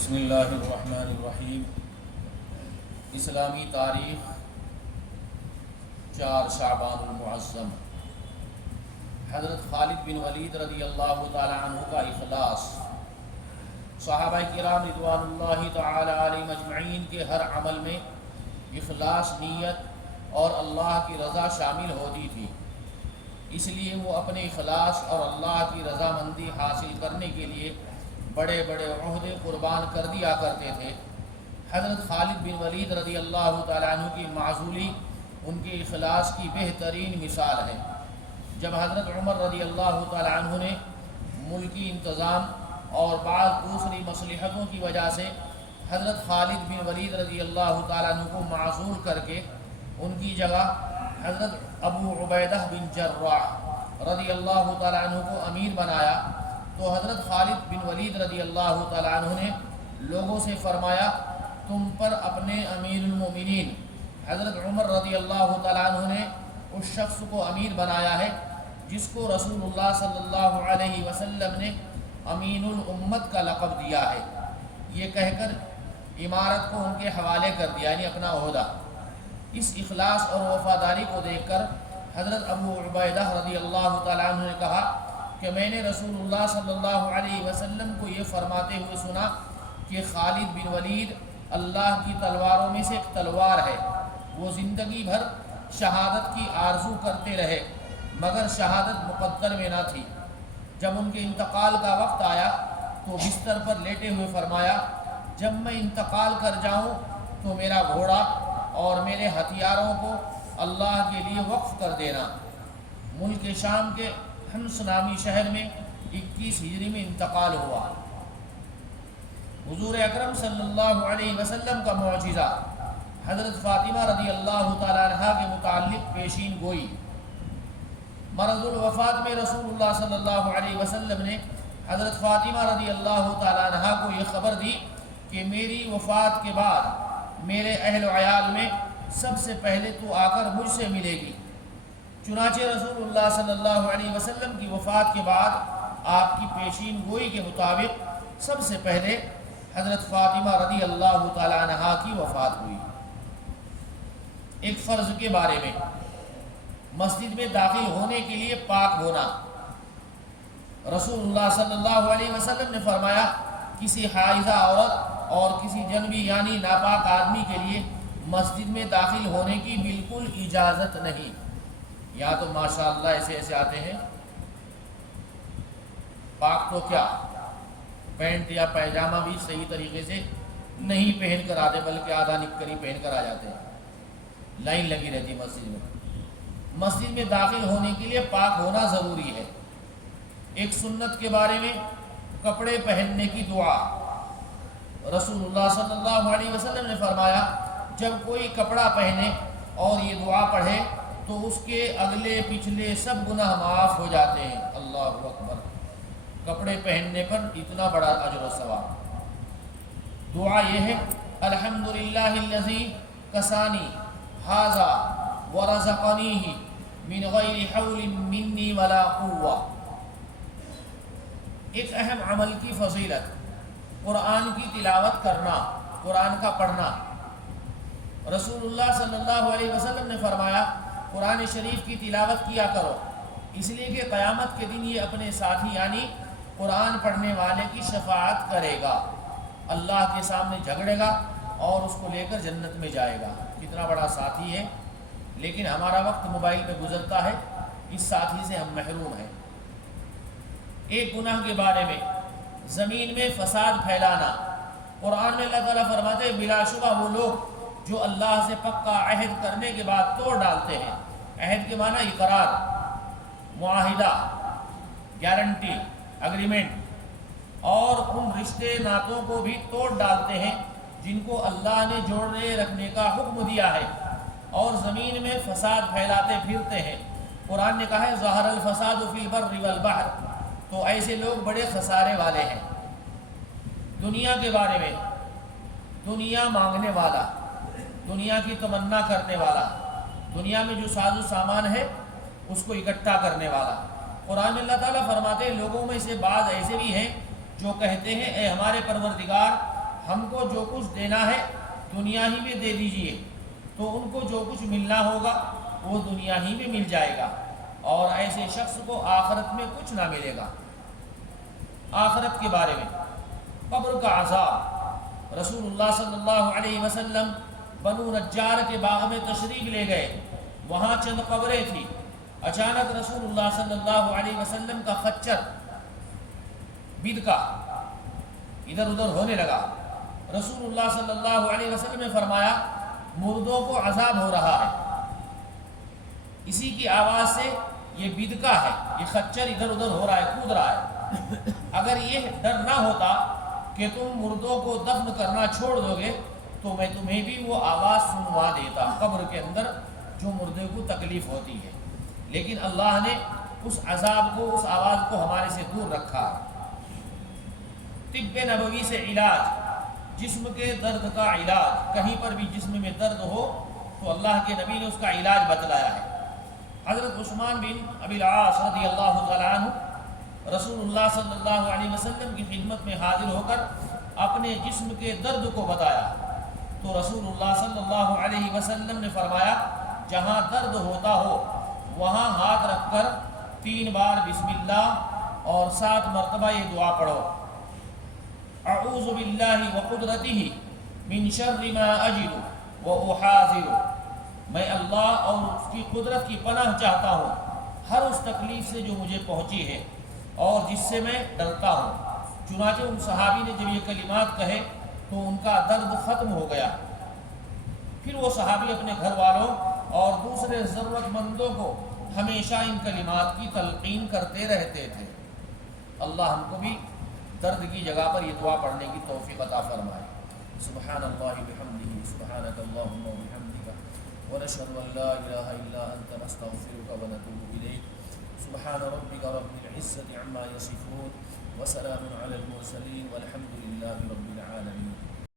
بسم اللہ الرحمن الرحیم۔ اسلامی تاریخ 4 شعبان المعظم۔ حضرت خالد بن ولید رضی اللہ تعالی عنہ کا اخلاص۔ صحابہ کرام رضوان اللہ تعالی علیہم اجمعین کے ہر عمل میں اخلاص، نیت اور اللہ کی رضا شامل ہوتی تھی، اس لیے وہ اپنے اخلاص اور اللہ کی رضامندی حاصل کرنے کے لیے بڑے بڑے عہدے قربان کر دیا کرتے تھے۔ حضرت خالد بن ولید رضی اللہ تعالیٰ عنہ کی معزولی ان کے اخلاص کی بہترین مثال ہے۔ جب حضرت عمر رضی اللہ تعالیٰ عنہ نے ملکی انتظام اور بعض دوسری مصلحتوں کی وجہ سے حضرت خالد بن ولید رضی اللہ تعالیٰ عنہ کو معزول کر کے ان کی جگہ حضرت ابو عبیدہ بن جراح رضی اللہ تعالیٰ عنہ کو امیر بنایا، تو حضرت خالد بن ولید رضی اللہ تعالیٰ عنہ نے لوگوں سے فرمایا، تم پر اپنے امیر المومنین حضرت عمر رضی اللہ تعالیٰ عنہ نے اس شخص کو امیر بنایا ہے جس کو رسول اللہ صلی اللہ علیہ وسلم نے امین الامت کا لقب دیا ہے۔ یہ کہہ کر امارت کو ان کے حوالے کر دیا، یعنی اپنا عہدہ۔ اس اخلاص اور وفاداری کو دیکھ کر حضرت ابو عبیدہ رضی اللہ تعالیٰ عنہ نے کہا کہ میں نے رسول اللہ صلی اللہ علیہ وسلم کو یہ فرماتے ہوئے سنا کہ خالد بن ولید اللہ کی تلواروں میں سے ایک تلوار ہے، وہ زندگی بھر شہادت کی آرزو کرتے رہے مگر شہادت مقدر میں نہ تھی۔ جب ان کے انتقال کا وقت آیا تو بستر پر لیٹے ہوئے فرمایا، جب میں انتقال کر جاؤں تو میرا گھوڑا اور میرے ہتھیاروں کو اللہ کے لیے وقف کر دینا۔ ملک شام کے حمص نامی شہر میں 21 ہجری میں انتقال ہوا۔ حضور اکرم صلی اللہ علیہ وسلم کا معجزہ۔ حضرت فاطمہ رضی اللہ تعالیٰ عنہ کے متعلق پیشین گوئی۔ مرض الوفات میں رسول اللہ صلی اللہ علیہ وسلم نے حضرت فاطمہ رضی اللہ تعالیٰ عنہ کو یہ خبر دی کہ میری وفات کے بعد میرے اہل و عیال میں سب سے پہلے تو آ کر مجھ سے ملے گی۔ چنانچہ رسول اللہ صلی اللہ علیہ وسلم کی وفات کے بعد آپ کی پیشین گوئی کے مطابق سب سے پہلے حضرت فاطمہ رضی اللہ تعالی عنہا کی وفات ہوئی۔ ایک فرض کے بارے میں، مسجد میں داخل ہونے کے لیے پاک ہونا۔ رسول اللہ صلی اللہ علیہ وسلم نے فرمایا، کسی حائضہ عورت اور کسی جنبی یعنی ناپاک آدمی کے لیے مسجد میں داخل ہونے کی بالکل اجازت نہیں۔ یا تو ماشاءاللہ ایسے آتے ہیں، پاک تو کیا، پینٹ یا پیجامہ بھی صحیح طریقے سے نہیں پہن کر آتے بلکہ آدھا نکری پہن کر آ جاتے ہیں۔ لائن لگی رہتی مسجد میں۔ مسجد میں داخل ہونے کے لیے پاک ہونا ضروری ہے۔ ایک سنت کے بارے میں، کپڑے پہننے کی دعا۔ رسول اللہ صلی اللہ علیہ وسلم نے فرمایا، جب کوئی کپڑا پہنے اور یہ دعا پڑھے تو اس کے اگلے پچھلے سب گناہ معاف ہو جاتے ہیں۔ اللہ اکبر! کپڑے پہننے پر اتنا بڑا اجر و ثواب۔ دعا یہ ہے، الحمدللہ الذی کسانی ھذا ورزقنیہ من غیر حول منی ولا قوہ۔ ایک اہم عمل کی فضیلت، قرآن کی تلاوت کرنا، قرآن کا پڑھنا۔ رسول اللہ صلی اللہ علیہ وسلم نے فرمایا، قرآن شریف کی تلاوت کیا کرو، اس لیے کہ قیامت کے دن یہ اپنے ساتھی یعنی قرآن پڑھنے والے کی شفاعت کرے گا، اللہ کے سامنے جھگڑے گا اور اس کو لے کر جنت میں جائے گا۔ کتنا بڑا ساتھی ہے، لیکن ہمارا وقت موبائل پہ گزرتا ہے، اس ساتھی سے ہم محروم ہیں۔ ایک گناہ کے بارے میں، زمین میں فساد پھیلانا۔ قرآن میں اللہ تعالیٰ فرماتے ہیں، بلا شبہ وہ لوگ جو اللہ سے پکا عہد کرنے کے بعد توڑ ڈالتے ہیں۔ عہد کے معنی اقرار، معاہدہ، گارنٹی، اگریمنٹ، اور ان رشتے ناتوں کو بھی توڑ ڈالتے ہیں جن کو اللہ نے جوڑے رکھنے کا حکم دیا ہے، اور زمین میں فساد پھیلاتے پھرتے ہیں۔ قرآن نے کہا ہے، ظہر الفساد فی البر والبحر، تو ایسے لوگ بڑے خسارے والے ہیں۔ دنیا کے بارے میں، دنیا مانگنے والا، دنیا کی تمنا کرنے والا، دنیا میں جو ساز و سامان ہے اس کو اکٹھا کرنے والا۔ قرآن میں اللہ تعالیٰ فرماتے ہیں، لوگوں میں سے بعض ایسے بھی ہیں جو کہتے ہیں، اے ہمارے پروردگار، ہم کو جو کچھ دینا ہے دنیا ہی میں دے دیجئے، تو ان کو جو کچھ ملنا ہوگا وہ دنیا ہی میں مل جائے گا، اور ایسے شخص کو آخرت میں کچھ نہ ملے گا۔ آخرت کے بارے میں قبر کا عذاب، رسول اللہ صلی اللہ علیہ وسلم بنو نجار کے باغ میں تشریف لے گئے، وہاں چند قبریں تھیں، اچانک رسول اللہ صلی اللہ علیہ وسلم کا خچر بدکا ادھر ادھر ہونے لگا۔ رسول اللہ صلی اللہ علیہ وسلم نے فرمایا مردوں کو عذاب ہو رہا ہے، اسی کی آواز سے یہ بدکا ہے، یہ خچر ادھر ادھر ہو رہا ہے، کود رہا ہے۔ اگر یہ ڈر نہ ہوتا کہ تم مردوں کو دفن کرنا چھوڑ دو گے تو میں تمہیں بھی وہ آواز سنوا دیتا قبر کے اندر جو مردے کو تکلیف ہوتی ہے، لیکن اللہ نے اس عذاب کو، اس آواز کو ہمارے سے دور رکھا۔ طب نبوی سے علاج، جسم کے درد کا علاج، کہیں پر بھی جسم میں درد ہو تو اللہ کے نبی نے اس کا علاج بتلایا ہے۔ حضرت عثمان بن ابی العاص رضی اللہ تعالیٰ عنہ رسول اللہ صلی اللہ علیہ وسلم کی خدمت میں حاضر ہو کر اپنے جسم کے درد کو بتایا، تو رسول اللہ صلی اللہ علیہ وسلم نے فرمایا جہاں درد ہوتا ہو وہاں ہاتھ رکھ کر 3 بار بسم اللہ اور 7 مرتبہ یہ دعا پڑھو، اعوذ باللہ وقدرتہ من شر ما اجد واحاذر، میں اللہ اور اس کی قدرت کی پناہ چاہتا ہوں ہر اس تکلیف سے جو مجھے پہنچی ہے اور جس سے میں ڈرتا ہوں۔ چنانچہ ان صحابی نے جب یہ کلمات کہے تو ان کا درد ختم ہو گیا۔ پھر وہ صحابی اپنے گھر والوں اور دوسرے ضرورت مندوں کو ہمیشہ ان کلمات کی تلقین کرتے رہتے تھے۔ اللہ ہم کو بھی درد کی جگہ پر یہ دعا پڑھنے کی توفیق عطا فرمائے۔ سبحان اللہ بحمدہ، سبحانک اللہم وبحمدک، ونشہد ان لا الہ الا انت، نستغفرک ونتوب الیک۔ سبحان ربک رب العزة عما یصفون، وسلام علی المرسلین، والحمد للہ رب العالمین۔